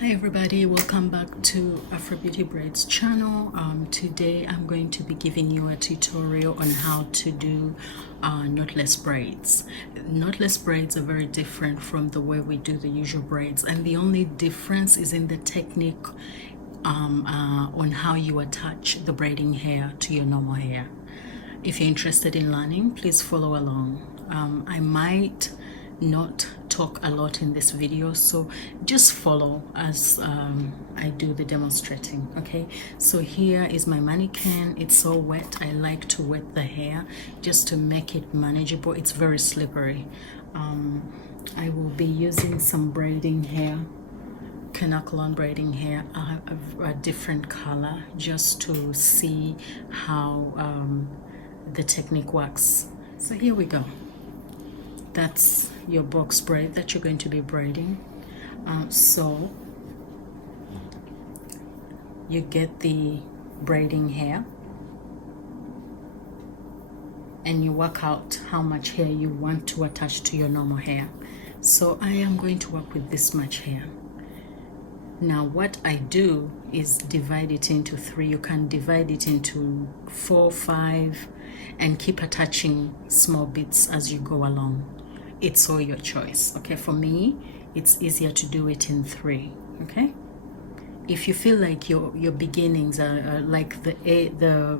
Hi everybody, welcome back to Afro Beauty Braids channel. Today I'm going to be giving you a tutorial on how to do knotless braids. Knotless braids are very different from the way we do the usual braids, and the only difference is in the technique on how you attach the braiding hair to your normal hair. If you're interested in learning, please follow along. I might not talk a lot in this video, so just follow as I do the demonstrating. Okay, so here is my mannequin. It's all wet. I like to wet the hair just to make it manageable. It's very slippery. I will be using some braiding hair, Knotless braiding hair, a different color, just to see how the technique works. So here we go. That's your box braid that you're going to be braiding. So you get the braiding hair and you work out how much hair you want to attach to your normal hair. So I am going to work with this much hair. Now what I do is divide it into 3. You can divide it into 4, 5, and keep attaching small bits as you go along. It's all your choice. Okay, for me it's easier to do it in 3. Okay, if you feel like your beginnings are like the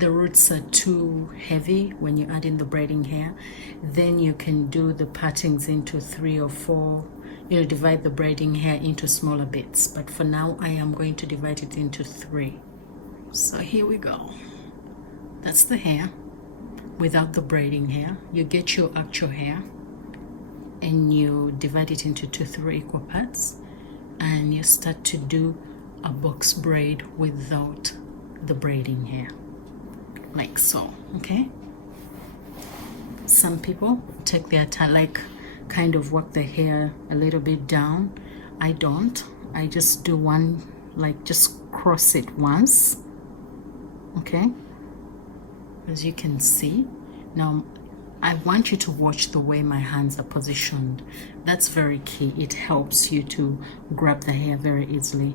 roots are too heavy when you add in the braiding hair, then you can do the partings into 3 or 4. You know, divide the braiding hair into smaller bits, but for now I am going to divide it into 3. So here we go. That's the hair without the braiding hair. You get your actual hair and you divide it into 2-3 equal parts, and you start to do a box braid without the braiding hair, like so. Okay, some people take their time, like kind of work the hair a little bit down. I don't. I just do one, like just cross it once. Okay, as you can see. Now I want you to watch the way my hands are positioned. That's very key. It helps you to grab the hair very easily.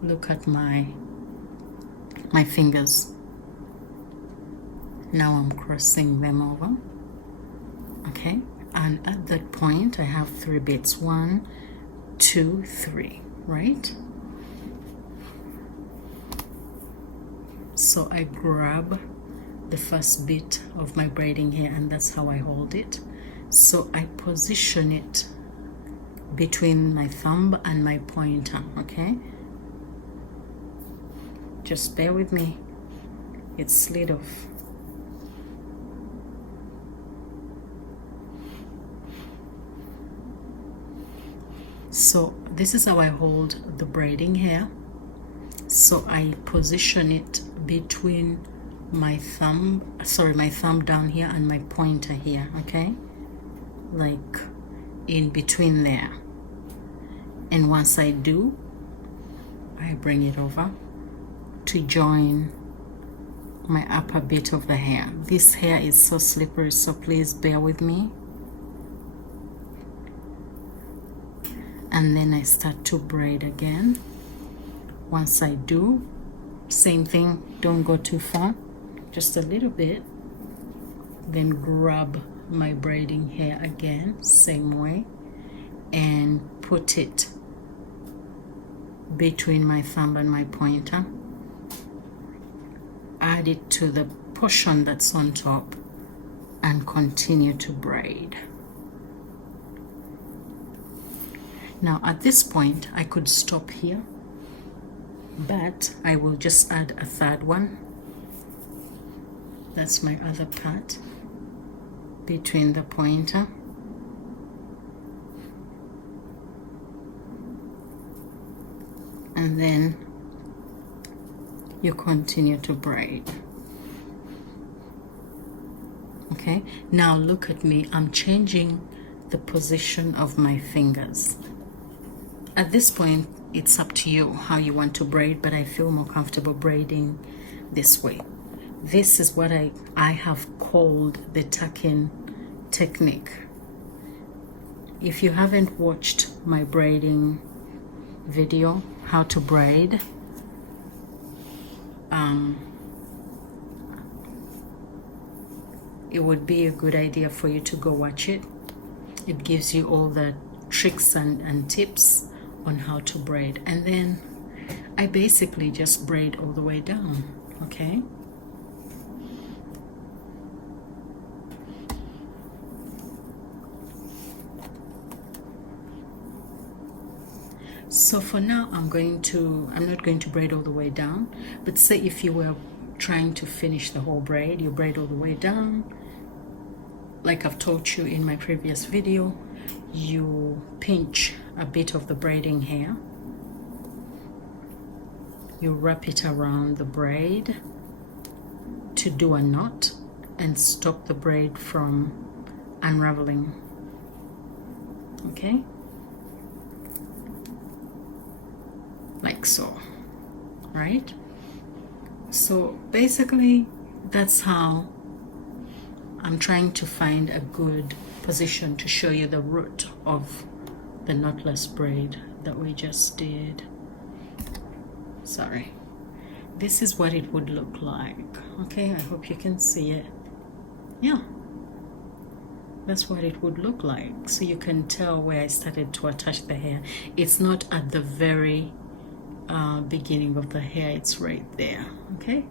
Look at my fingers. Now I'm crossing them over. Okay, and at that point I have 3 bits. 1, 2, 3, right? So I grab the first bit of my braiding hair, and that's how I hold it. So I position it between my thumb and my pointer. Okay, just bear with me, it slid off. So this is how I hold the braiding hair. So I position it between my thumb down here and my pointer here. Okay, like in between there. And once I do, I bring it over to join my upper bit of the hair. This hair is so slippery, so please bear with me. And then I start to braid again. Once I do, same thing, don't go too far, just a little bit. Then grab my braiding hair again, same way, and put it between my thumb and my pointer. Add it to the portion that's on top and continue to braid. Now at this point I could stop here, but I will just add a 3rd one. That's my other part between the pointer and then you continue to braid. Okay, now look at me, I'm changing the position of my fingers. At this point it's up to you how you want to braid, but I feel more comfortable braiding this way. This is what I have called the tuck-in technique. if you haven't watched my braiding video, how to braid, it would be a good idea for you to go watch it. It gives you all the tricks and tips on how to braid. And then I basically just braid all the way down, okay? So for now, I'm not going to braid all the way down, but say if you were trying to finish the whole braid, you braid all the way down. Like I've taught you in my previous video, you pinch a bit of the braiding hair, you wrap it around the braid to do a knot and stop the braid from unraveling, okay? Like so, right? So basically that's how I'm trying to find a good position to show you the root of the knotless braid that we just did. Sorry. This is what it would look like. Okay, I hope you can see it. Yeah. That's what it would look like. So you can tell where I started to attach the hair. It's not at the very beginning of the hair, it's right there, okay?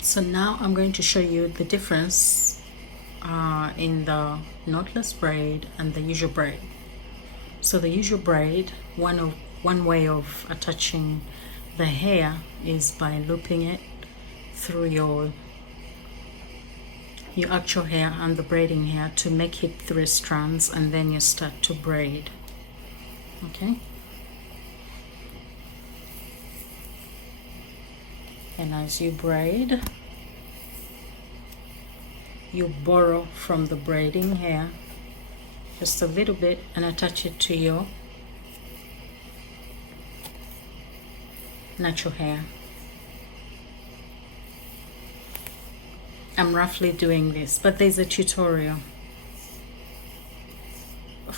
So now I'm going to show you the difference in the knotless braid and the usual braid. So the usual braid, one way of attaching the hair is by looping it through your actual hair and the braiding hair to make it 3 strands, and then you start to braid, okay? And as you braid, you borrow from the braiding hair just a little bit and attach it to your natural hair. I'm roughly doing this, but there's a tutorial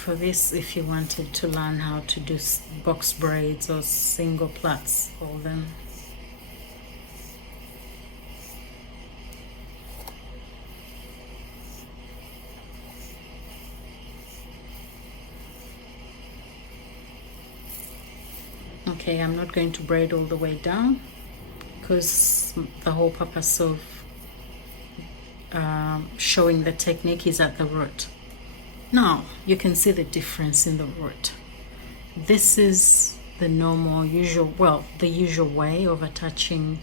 for this if you wanted to learn how to do box braids or single plaits, all them. Okay, I'm not going to braid all the way down because the whole purpose of showing the technique is at the root. Now you can see the difference in the root. This is the normal, usual, well, the usual way of attaching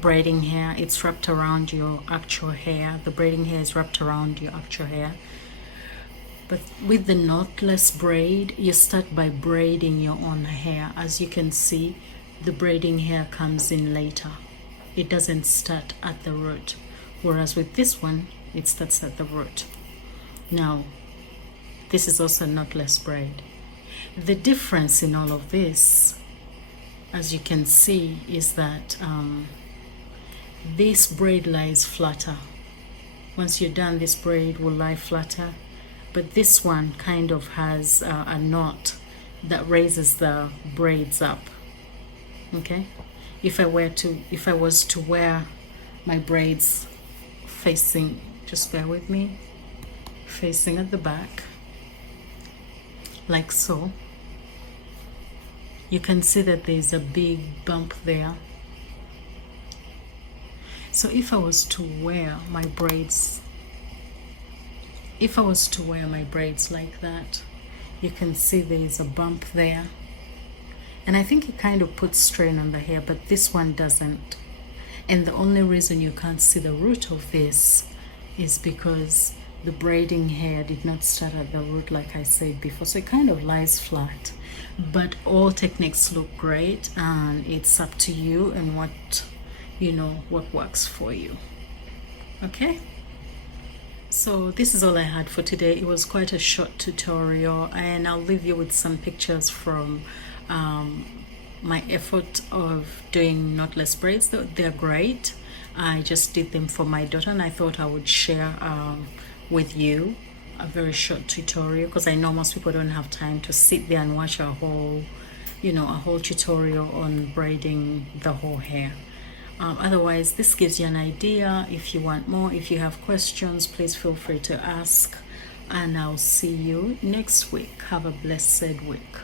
braiding hair. It's wrapped around your actual hair. The braiding hair is wrapped around your actual hair. But with the knotless braid, you start by braiding your own hair. As you can see, the braiding hair comes in later. It doesn't start at the root. Whereas with this one, it starts at the root. Now, this is also knotless braid. The difference in all of this, as you can see, is that this braid lies flatter. Once you're done, this braid will lie flatter. But this one kind of has a knot that raises the braids up. Okay, if I was to wear my braids facing, just bear with me, facing at the back, like so, you can see that there's a big bump there. So if I was to wear my braids like that, you can see there's a bump there, and I think it kind of puts strain on the hair, but this one doesn't. And the only reason you can't see the root of this is because the braiding hair did not start at the root, like I said before, so it kind of lies flat. But all techniques look great, and it's up to you and what works for you. Okay, so this is all I had for today. It was quite a short tutorial, and I'll leave you with some pictures from my effort of doing knotless braids. They're great. I just did them for my daughter, and I thought I would share with you a very short tutorial, because I know most people don't have time to sit there and watch a whole tutorial on braiding the whole hair. Otherwise, this gives you an idea. If you want more, if you have questions, please feel free to ask, and I'll see you next week. Have a blessed week.